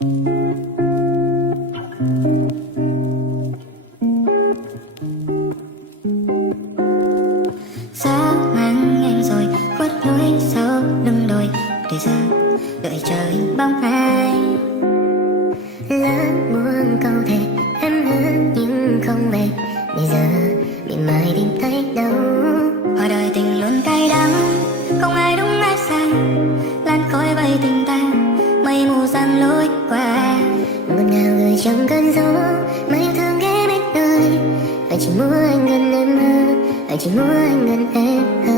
Gió mang em rồi khuất lối sau lưng đồi, từ giờ đợi trời bóng ai. Lỡ buông câu thề em hứa nhưng không về, bây giờ miền mai tìm thấy đâu. Hoa đời tình luôn cay đắng, không ai đúng ai sai, lan khói bay tình ta, mây mù dần lối qua. Ngọt ngào gửi trong cơn gió, mà yêu thương ghé bên đời. Anh chỉ muốn anh gần em hơn, anh chỉ muốn anh gần em hơn.